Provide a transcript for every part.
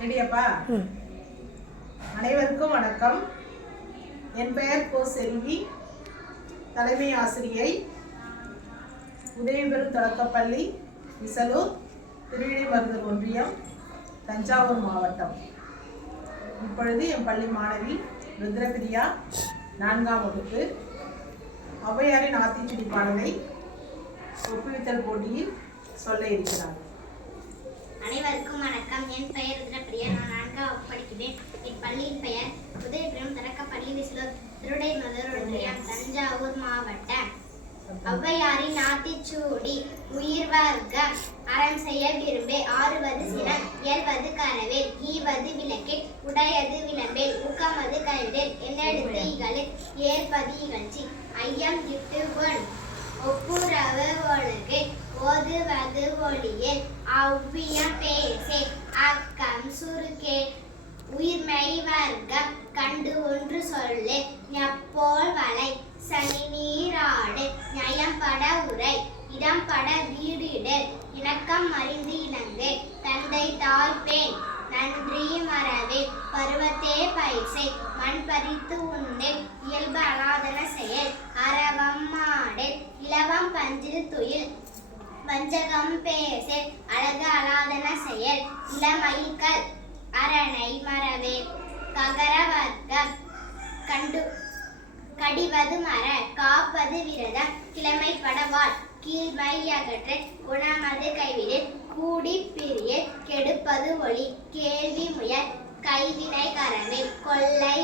ரெடியாப்பா? அனைவருக்கும் வணக்கம். என் பெயர் கோ செல்வி. தலைமை ஆசிரியை. உதவிபெறும் தொடக்கப்பள்ளி விசலூர் திருவிழிமருதூர் ஒன்றியம் தஞ்சாவூர் மாவட்டம். இப்பொழுது என் பள்ளி மாணவி ருத்ரபிரியா நான்காம் வகுப்பு. ஔவையாரின் ஆத்திச்சுடி பாடலை ஒப்புவித்தல் போட்டியில் சொல்ல இருக்கிறார். அனைவருக்கும் வணக்கம். என் பெயர் ருத்ரபிரியா நான் நான்காம் படிக்கிறேன் என் பள்ளியின் பெயர் உதயபுரம் தொடக்க பள்ளி திருடை மதுர் ஒன்றியம் தஞ்சாவூர் மாவட்டம். ஔவையாரின் ஆத்திச்சூடி உயிர் வர்க்க அறம் செய்ய விரும்பே. ஆறுவது சினம் இயல்வது கரவேல் ஈவது விளக்கே உடையது விளம்பேல். ஊக்கமது கல்விடேல் என்னெடுத்து இகழில் ஏற்பது இகழ்ச்சி. ஐயம் ஒன் ஒப்புரவு ஒழுகு. ஓதுவது ஒளியில் அவ்வியம் பேசே. அக்கம் சுருக்கே. உயிர்மை வர்க்கம் கண்டு ஒன்று சொல்லு. எப்போல் வலை சனி நீராடு நயம்பட உரை. இடம்பட வீடிடு. இணக்கம் அறிந்து இணங்கு. தந்தை தாய் பேன் நன்றி மறவே. பருவத்தே பைசை மண் பறித்து உண்ணே. இயல்பு அனாதன செயல். அரவம் மாடு இலவம் பஞ்சில் துயில். வஞ்சகம் பேசு அழகு அலாதன செயல் இளமயில்கள் அரணை மறவே ககர வர்க்கம் கண்டு கடிவது மர காப்பது விரதம் கிழமை படவாள் கீழ்மை அகற்ற குணமது கைவிடு கூடி பிரிய கெடுப்பது ஒளி கேள்வி முயல் கைவினை கரவே கொள்ளை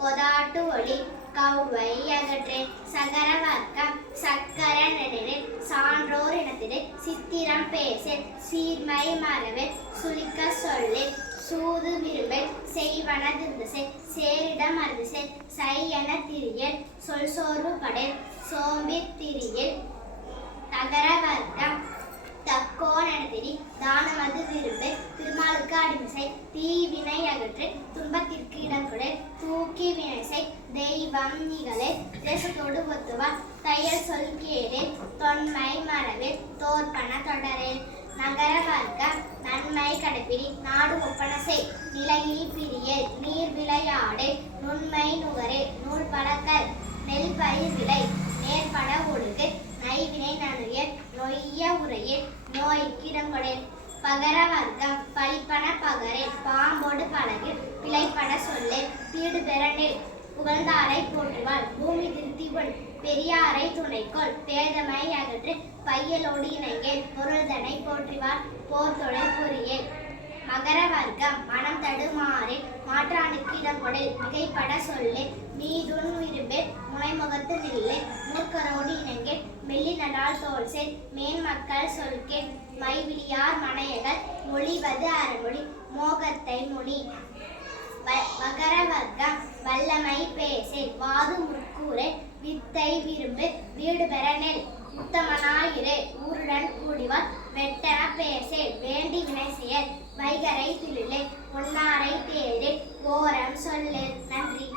கொதாட்டு ஒளி கௌவை அகற்றே சகர வர்க்கம் சக்கர சான்றோர் இனத்திலே சித்திரம் பேசு சீர்மை மரபு சுழிக்க சொல்லு சூது விரும்பு செய்வன திருந்தசை சேரிடம் அருந்தசை சை என திரியல் சொல் சோர்வு படல் சோம்பி திரியல் தகர வர்க்கம் தக்கோன் தானமது விரும்பு திருமாலுக்கு அடிமிசை தீவினை அகற்று துன்பத்திற்கு இடம் கொடு தூக்கி வினைசை தெய்வம் நிகழே தேசத்தோடு ஒத்துவார். தையல் சொல் கேடு தொன்மை மரபு தோற்பன தொடரே. நகர வர்க்கம் நன்மை கடைப்பிடி நாடு ஒப்பன செய். நிலையில் பிரியல் நீர் விளையாடு நுண்மை நுகரே. நூல் பழக்கல் நெல் பயிர் விளை நேர்பட ஒழுகு. நைவினை நனுயர் நொய்ய உரையில் நோய்க்கிடம் கொடேன் பகர வர்க்கம் பழிப்பன பகரே பாம்போடு பழகு பிழைப்பட சொல்லு பீடு பெறனில் புகழ்ந்தாரை போற்றுவாள் பூமி திருத்திவன் பெரியாரை துணைக்கோள் பேதமை அகற்று பையலோடு இணைங்கேல் பொருள்தனை போற்றுவார் போர் தொழில் புரியேல் மகர வர்க்கம் மனம் தடுமாறி மாற்றானுக்கு இடம் கொடை மிகைப்பட சொல்லு நீதுன் விரும்பே முனைமுகத்து நில்லு மூர்க்கரோடு தோல்சே மேன் மக்கள் சொல்கே மைவிலியார் மனையகள் மொழிவது அறமொழி மோகத்தை மொழி. வ- மகர வர்க்கம் வல்லமை பேசே வாது முற்கூரை வித்தை விரும்பு வீடு பெற நெல் உத்தமனாயிரு ஊருடன் கூடிவார் வெட்டன பேசே வேண்டி வினை செய்ய வைகரை திளிலே பொன்னாரை தேரே ஓரம் சொல்லு நன்றி.